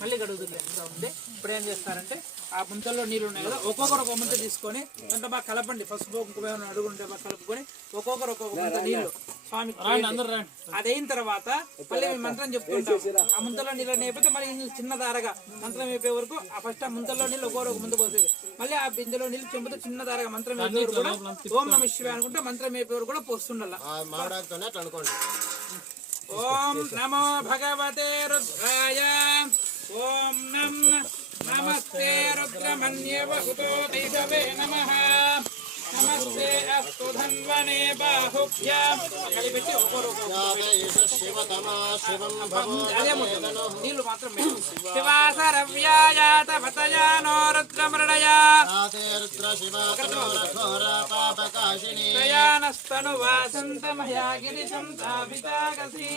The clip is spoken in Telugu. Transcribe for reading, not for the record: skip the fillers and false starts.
మళ్ళీ గడుగుతుంది ఇంకా ఉంది. ఇప్పుడు ఏం చేస్తారంటే ఆ ముంతల్లో నీళ్ళు ఉన్నాయి కదా, ఒక్కొక్కరు ఒక ముంత తీసుకొని దాంట్లో బాగా కలపండి. పసుపు కుంకుమ ఏమైనా అడుగుంటే బాగా కలుపుకొని ఒక్కొక్కరు ఒక్కొక్క ముంత నీళ్లు స్వామికి అదైన తర్వాత మళ్ళీ మంత్రం చెప్పుకుంటాం. ఆ ముంతలో నీళ్ళు అయిపోతే మళ్ళీ చిన్న దారగా మంత్రం అయిపోయే వరకు ఆ ఫస్ట్ ఆ ముంతల్లో నీళ్ళు ఒక్కొక్క ముందు పోసేది. మళ్ళీ ఆ బిందెలో నీళ్ళు చెంపుతో చిన్న దారగా మంత్రం అయిపోయే వరకు కూడా ఓం నమ శివాయ అనుకుంటే మంత్రం అయిపోయే వరకు కూడా పోస్తుండాల. ఓం నమో భగవతే రుద్రాయ. ఓం నమస్తే రుద్రమన్యవ ఉతో దైవే నమః. నమస్తే అస్తు ధన్వనే బాహుభ్యాం. కలిపెట్టి నీళ్ళు మాత్రం శివాసరవ్యాయాత భతయానో రుద్రమృడయా ప్రయాణస్తను వాసంతమయా గిరిశం తాపితాగసీ.